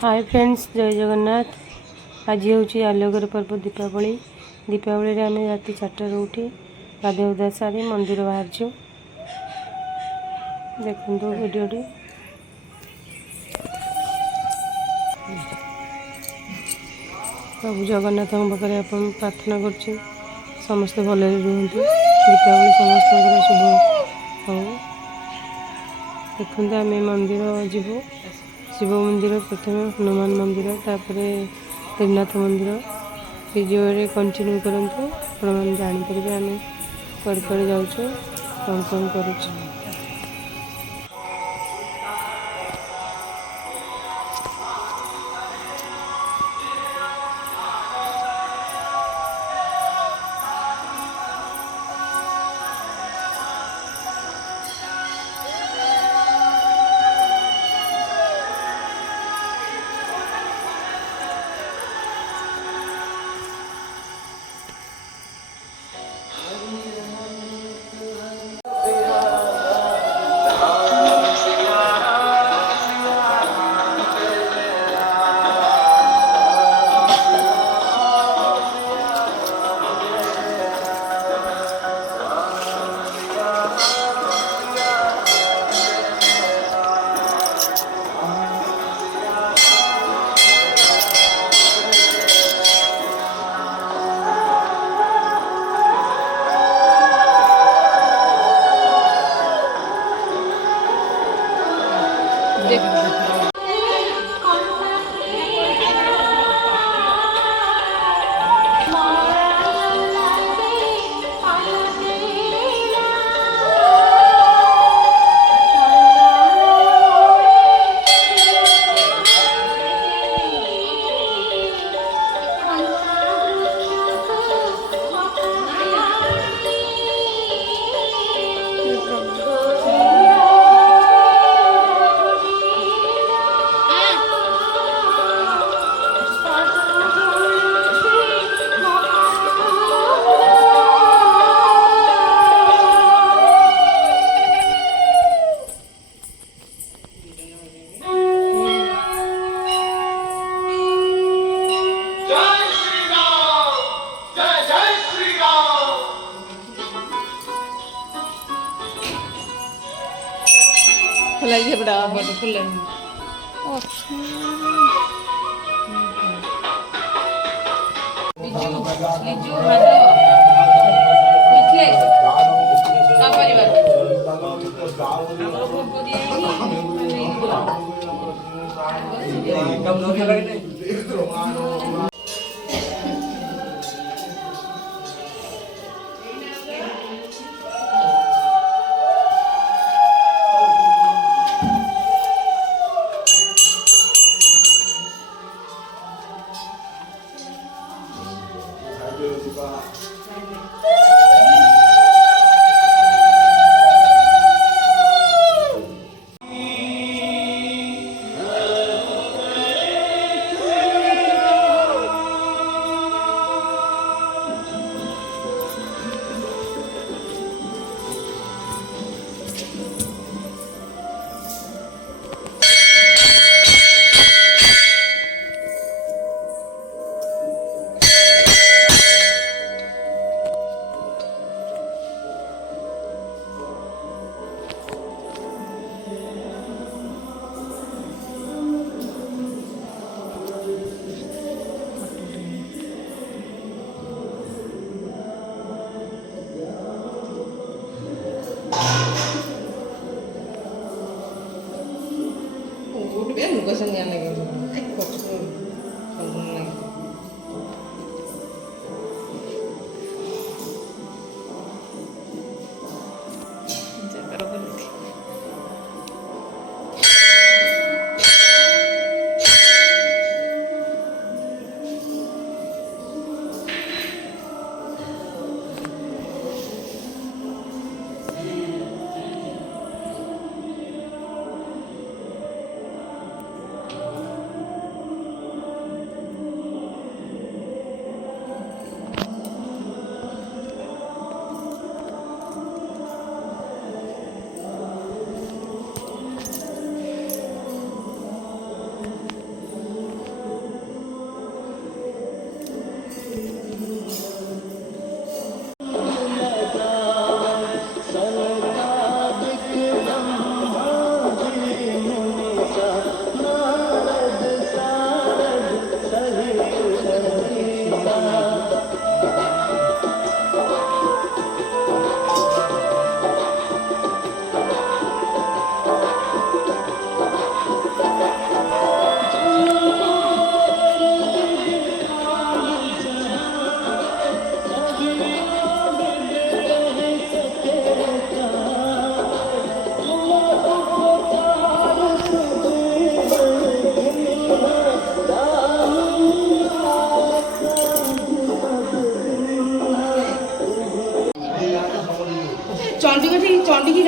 Hi friends, जय जगन्नाथ। आज हूँ आलोकर पर्व दीपावली। दीपावली आम राति 4टार उठी गाधे उदा सारी मंदिर बाहर देखु भिडियोटी। प्रभु जगन्नाथ पाखे आप प्रार्थना कर समस्ते भले रुहतु, दीपावली समस्त शुभ हो। देखते आम मंदिर जीवु, शिव मंदिर प्रथम, हनुमान मंदिर, तापर त्रिनाथ मंदिर। भिडियो कंटिन्यू करंतु, आप जापर आम कड़े जाऊँ कौन कौन करुँ। खुला बड़ा बड़ खुला बिजू लिजू भादव मिठले का परिवार हमरो भोग दिया ही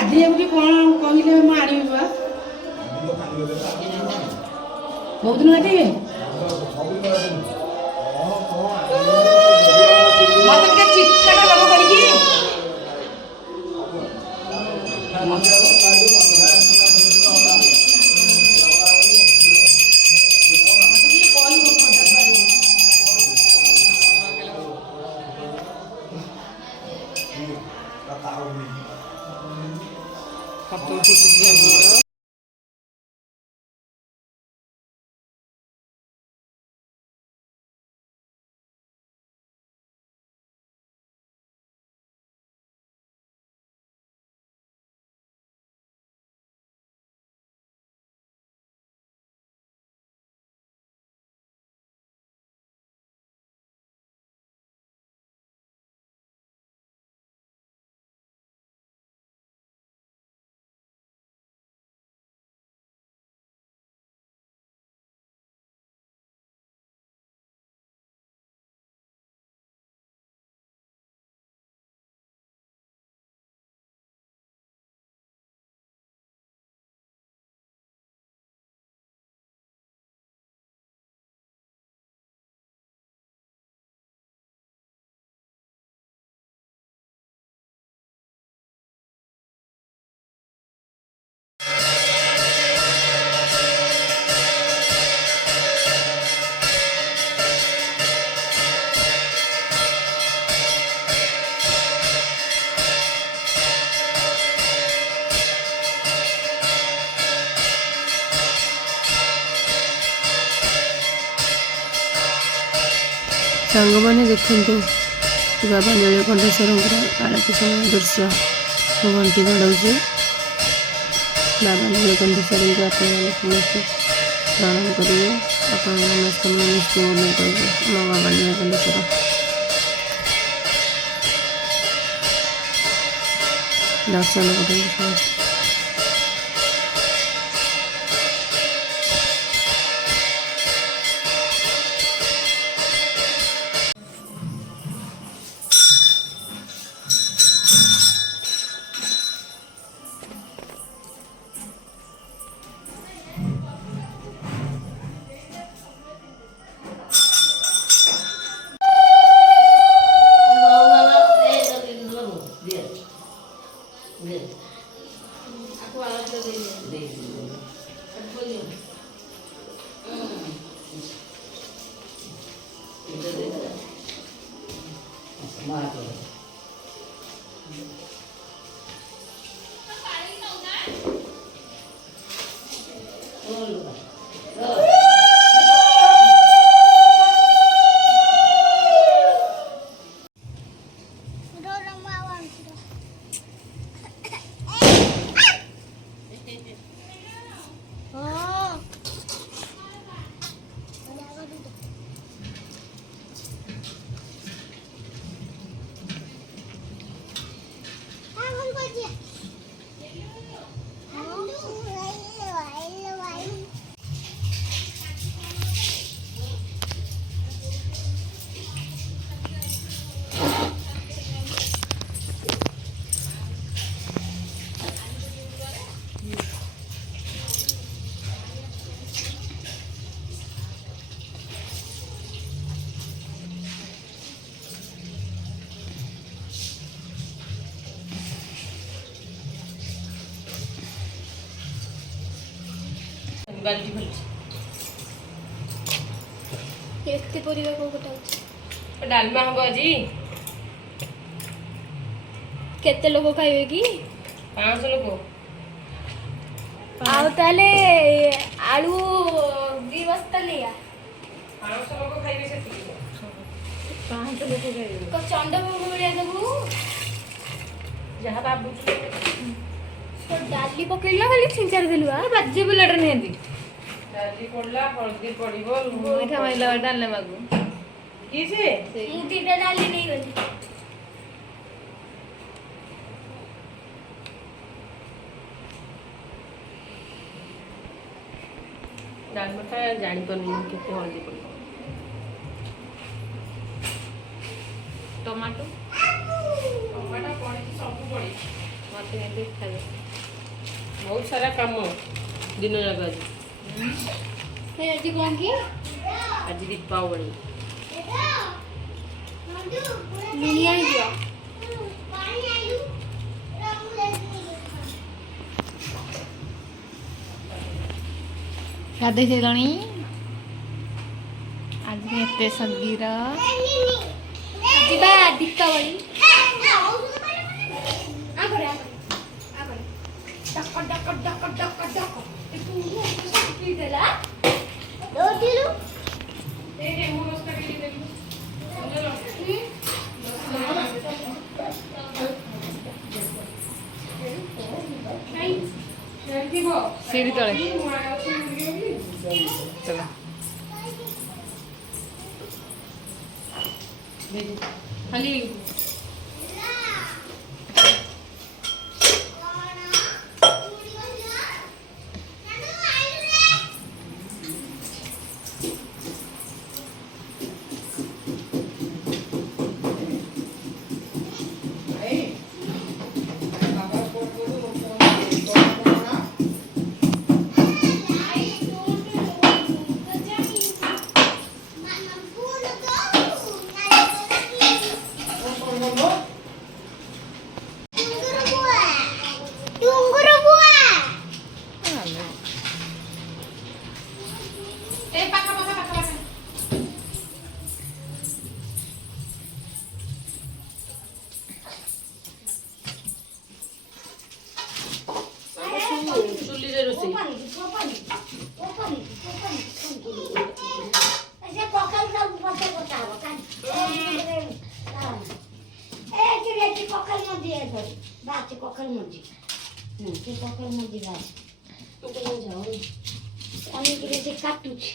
ଗାଧେଇବାକୁ କଣ କହିଲେ ମୁଁ ଆଣିବି ବା କୋଉଦିନ ଗାଧେଇବେ ମତେ ଟିକେ ଚିଠାଟା ଦବ କରିକି ସାଙ୍ଗମାନେ ଦେଖନ୍ତୁ ବାବା ନୀଳକଣ୍ଠେଶ୍ୱରଙ୍କର ଆଳତି ସମୟ ଦୃଶ୍ୟ ମୁଁ ଘଣ୍ଟି ବଢ଼ାଉଛି। ବାବା ନୀଳକଣ୍ଠେଶ୍ୱରଙ୍କୁ ଆପଣମାନେ ସମସ୍ତେ ପ୍ରଣାମ କରିବେ। ଆପଣଙ୍କ ମନସ୍କାମନା ନିଶ୍ଚୟ ପୂର୍ଣ୍ଣ କରିବେ। ଆମ ବାବା ନୀଳକଣ୍ଠେଶ୍ୱର ଦର୍ଶନ କରନ୍ତୁ ସମସ୍ତେ। ବାଲ୍ଟି ଖୋଲିଛି କେତେ ପରିବା କୋଉ ଗୋଟା ଅଛି ଡାଲମା ହବ ଆଜି। କେତେ ଲୋକ ଖାଇବେ କି 500 ଲୋକ। ଆଉ ତାହେଲେ ଆଳୁ 2 ବସ୍ତା लिया 500 ଲୋକ ଖାଇବେ ସେତିକି। 500 ଲୋକ ଖାଇବେ ଚଣ୍ଡ ଭୋଗ ଭଳିଆ ଦେବୁ ଯାହା ଭାବୁଛୁ ତ ଡାଲି ପକେଇଲା ଖାଲି ଛିଞ୍ଚାରେ ଦେଲୁ ବାଜ୍ୟ ପିଲାଟା ନିହାତି ଡାଲି ପଡିଲା ହଳଦୀ ପଡିବ ଗୋଇଠା ମାଇଲା ଡାଲମାକୁ କି ସେ ମୁଁ 3ଟା ଡାଲି ନେଇଗଲି ଡାଲମାଟା ଜାଣିପାରୁନି କେତେ ହଳଦୀ ପଡିବ। ଟମାଟୋ ପଡ଼ିଛି ସବୁ ପଡ଼ିଛି। ଦେଖାଯାଏ। ବହୁତ ସାରା କାମ ଦିନ ଯାକ ଆଜି। ଆଜି କ'ଣ କି ଆଜି ଦୀପାବଳି। ଲୁଣି ଆଣିଯିବ। ଗାଧେଇ ସାରିଲଣି? ଆଜି ଏତେ ସଙ୍ଗୀର। ଯିବା ଦୀପାବଳି। ସିঁড়ି ତଳେ ଚଲ। ଖାଲି ଚୁଲିରେ ରୋଷେଇ। କାଟୁଛି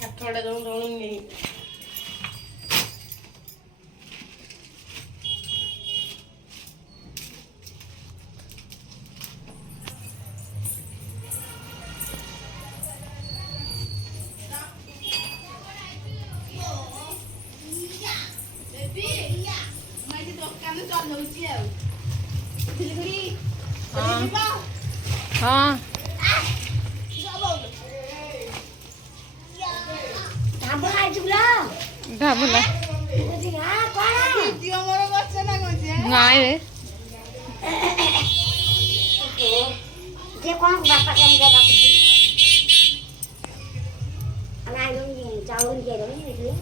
କାଠଟା ଜଳୁନି। ହଁ ଢାବୁଲା ନାଇଁ ରେ କ'ଣ ବାପା କେମିତି ଡାକୁଛି ଚାଉଳ ଦେଖିଲେ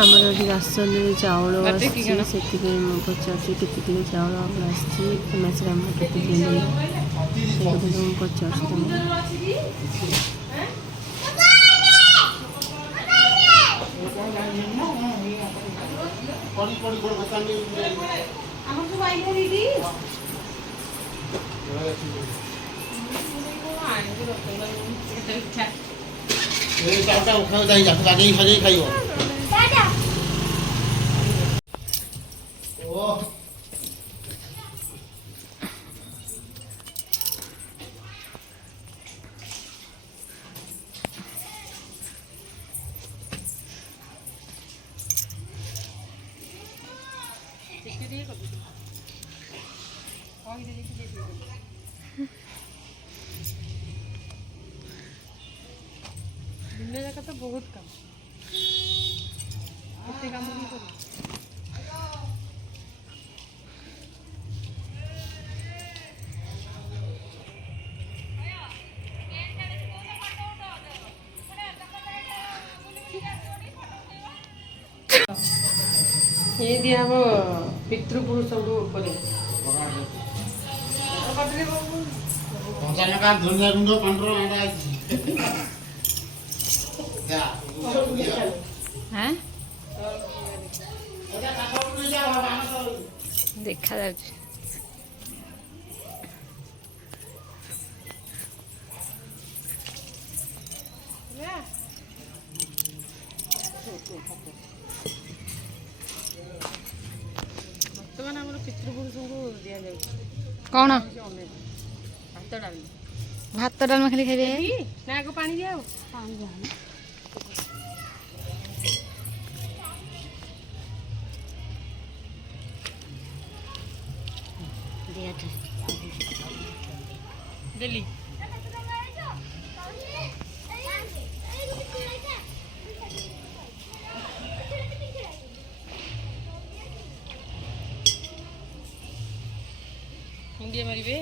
ଆମର ଏଠି ରାସନରେ ଚାଉଳ ଆସିଛି, ସେଥିପାଇଁ ମୁଁ ପଚାରୁଛି କେତେ କିଲୋ ଚାଉଳ ଆମର ଆସିଛି, ଏ ମାସରେ ଆମର କେତେ କିଲୋ ନେଇ ସେ କଥା ମୁଁ ପଚାରୁଛି ତମକୁ। ଖାଇବ। ଦିନ ଯାକ ତ ବହୁତ କାମ, କେତେ କାମ ବି କରିବ। ये दिया हम पितृपुरुषों ଉପରେ ଧନିଆ ଗୁଣ୍ଡ 15 ଆଣ୍ଡା हैं देखा जाଉଛି ବର୍ତ୍ତମାନ ଆମର ପିତୃପୁରୁଷଙ୍କୁ ଦିଆଯାଉଛି କଣ ଭାତ ଡାଲି ଭାତ ଡାଲମା ଖାଲି ଖାଇବେ ନା ଆଗ ପାଣି ଦିଆହବ ଦେଲି ମୁଣ୍ଡିଆ ମାରିବେ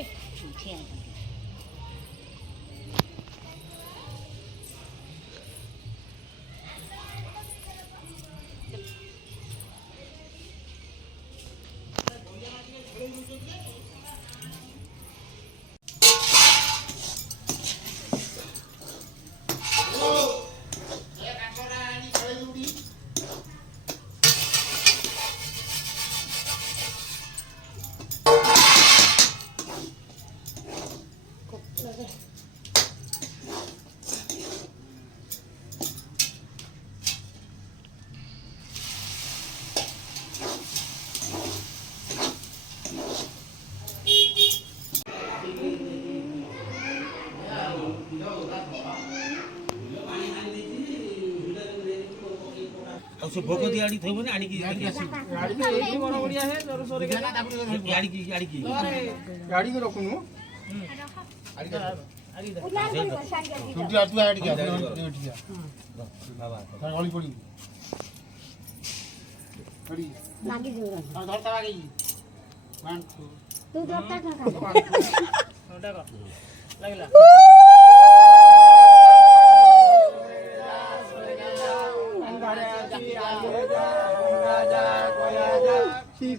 ଆଉ ସେ ଭୋଗ ଦିଆ ଆଣି ଥଇବନି ଆଣିକି ଗାଡ଼ିକି ବଡ଼ ବଢ଼ିଆ ହେ ଜୋର ସୋରେ ଆଣିକି ଗାଡ଼ିକି ରଖୁନୁ ଛୁଟି ଆଠୁ ଆଡ଼ିକି ଗଳି ପଡ଼ିବୁ ଧରତା ବାଗେଇ ଲାଗିଲା श्री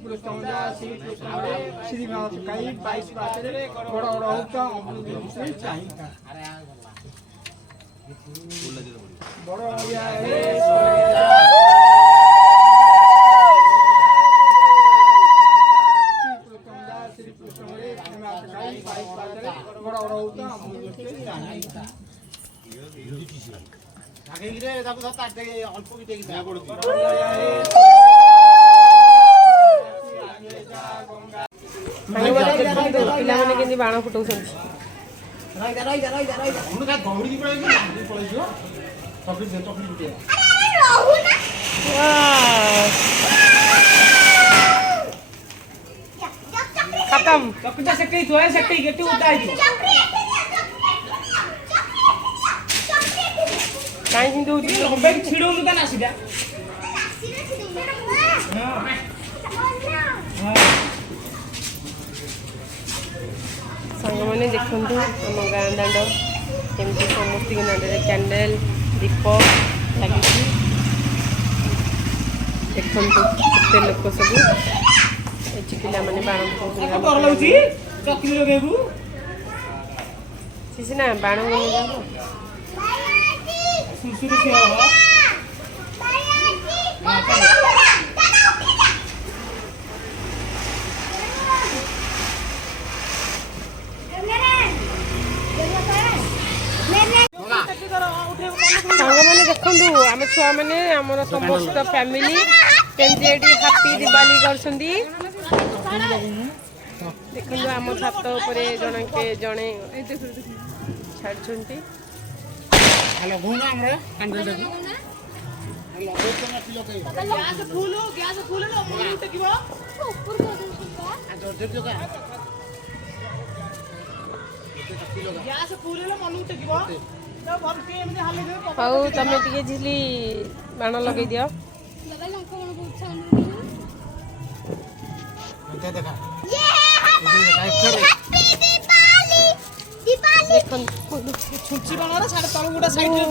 कई 22 बात बड़ा बड़ा होता चाहिए बड़ा बड़ा बड़ा होता ଅଳ୍ପ କି ଟେକି ଦେବା ପଡୁଛି ପିଲାମାନେ କେମିତି ବାଣ ଫୁଟଉଛନ୍ତି ଦୌଡ଼ିକି ପଳେଇଯିବ ଚକଲେଟ୍ ଖତମ ଚକୁଟା ସେଠି ଥୁଆ ସେଠି କେତେ ଉଦା ହେଇଯିବ କାହିଁ କିନ୍ତୁ ମୋବାଇଲ ଛିଡଉଛୁ ତା ନାସିଟା ସାଙ୍ଗମାନେ ଦେଖନ୍ତୁ ଆମ ଗାଁ ଦାଣ୍ଡ କେମିତି ସମସ୍ତଙ୍କ ଦାଣ୍ଡରେ କ୍ୟାଣ୍ଡେଲ ଦୀପ ଲାଗିଛି ଦେଖନ୍ତୁ କେତେ ଲୋକ ସବୁ ଏଠି ପିଲାମାନେ ବାଣ ଡର ଲାଗୁଛି ଚକିଲି ଲଗେଇବୁ ସିନା ବାଣ ଲଗେଇବ ସୁରସୁରି ସିଏ ହବ ସାଙ୍ଗମାନେ ଦେଖନ୍ତୁ ଆମେ ଛୁଆମାନେ ଆମର ସମସ୍ତ ଫ୍ୟାମିଲି କେମିତି ଏଠି ହାପି ଦିୱାଲି କରୁଛନ୍ତି ଦେଖନ୍ତୁ ଆମ ଛାତ ଉପରେ ଜଣେ ଛାଡୁଛନ୍ତି ହଉ ତମେ ଟିକେ ଝିଲି ବାଣ ଲଗେଇ ଦିଅ ଛୁଞ୍ଚି ବାଣର ସାଡେ ତଳ ଗୋଟା ସାଇଡରେ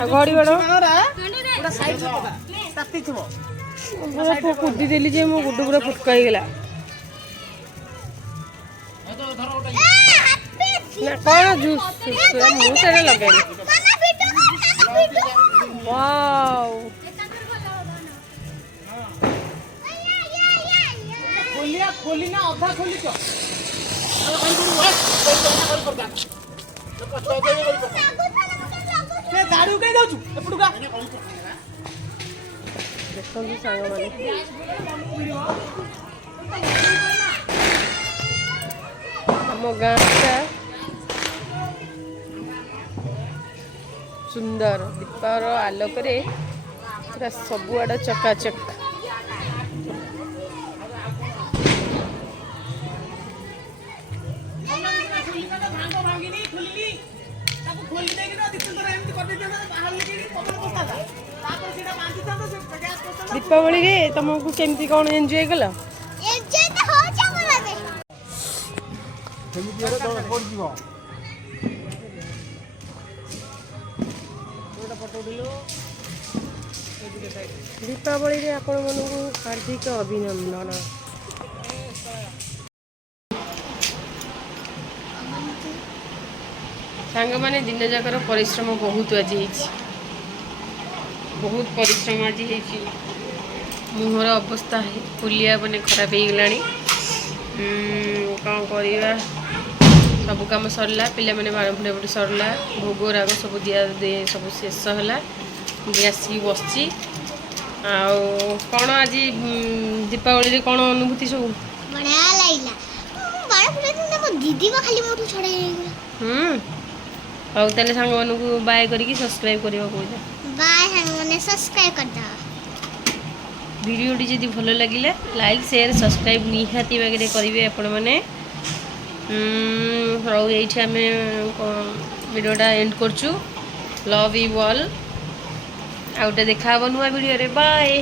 ଆଉ ଘଡ଼ି ବାଣ ଗୋଟା ସାଇଡରେ ପକା ତାତି ଥିବ ପୁରା କୁଦି ଦେଲି ଯେ ମୋ ଗୁଡୁ ପୁରା ଫୁଟକା ହେଇଗଲା ନା କ'ଣ ଜୁସ୍ ମୁଁ ସେଇଟା ଲଗେଇଲି। ୱାଓ ଖୋଲିନା ଅଧା ଖୋଲିଛ ଗାଡି କାଇଁ ଯାଉଛୁ ଏପଟକୁ ଦେଖନ୍ତୁ ସାଙ୍ଗମାନେ ଆମ ଗାଁଟା ସୁନ୍ଦର ଦୀପର ଆଲୋକରେ ପୁରା ସବୁଆଡ଼ ଚକାଚକ୍। ଦୀପାବଳିରେ ତମକୁ କେମିତି କ'ଣ ଏନ୍ଜୟ କଲ? ଦୀପାବଳିରେ ଆପଣମାନଙ୍କୁ ହାର୍ଦ୍ଦିକ ଅଭିନନ୍ଦନ। ସାଙ୍ଗମାନେ ଦିନ ଯାକର ପରିଶ୍ରମ ବହୁତ ଆଜି ହେଇଛି, ବହୁତ ପରିଶ୍ରମ ଆଜି ହେଇଛି। ମୁହଁର ଅବସ୍ଥା ଫୁଲିଆ ମାନେ ଖରାପ ହେଇଗଲାଣି। କ'ଣ କରିବା, ସବୁ କାମ ସରିଲା, ପିଲାମାନେ ବାଣ ଫୁଟାଫୁଟି ସରିଲା, ଭୋଗ ରାଗ ସବୁ ସବୁ ଶେଷ ହେଲା। ଆସିକି ବସିଛି। ଆଉ କ'ଣ ଆଜି ଦୀପାବଳିରେ କ'ଣ ଅନୁଭୂତି ସବୁ? ବଢ଼ିଆ ଲାଗିଲା। ବାଣ ଫୁଟାଇଥିଲି ମୋ ଦିଦି ବା ଖାଲି ମୋଠୁ ଛଡ଼େଇ ନେଇଗଲା। ହଉ ତାହେଲେ ସାଙ୍ଗମାନଙ୍କୁ ବାଏ କରିକି ସବସ୍କ୍ରାଇବ୍ କରିବା କହୁଛ। ବାଏ ସାଙ୍ଗମାନେ, ସବସ୍କ୍ରାଇବ୍ କରିଦେବା। ଭିଡ଼ିଓଟି ଯଦି ଭଲ ଲାଗିଲା ଲାଇକ୍ ସେୟାର ସବସ୍କ୍ରାଇବ୍ ନିହାତି ଭାବରେ କରିବେ ଆପଣମାନେ। ଆଉ ଏଇଠି ଆମେ ଭିଡ଼ିଓଟା ଏଣ୍ଡ କରୁଛୁ। Love you all. ଆଉ ଗୋଟେ ଦେଖା ହେବ ନୂଆ ଭିଡ଼ିଓରେ। ବାଏ।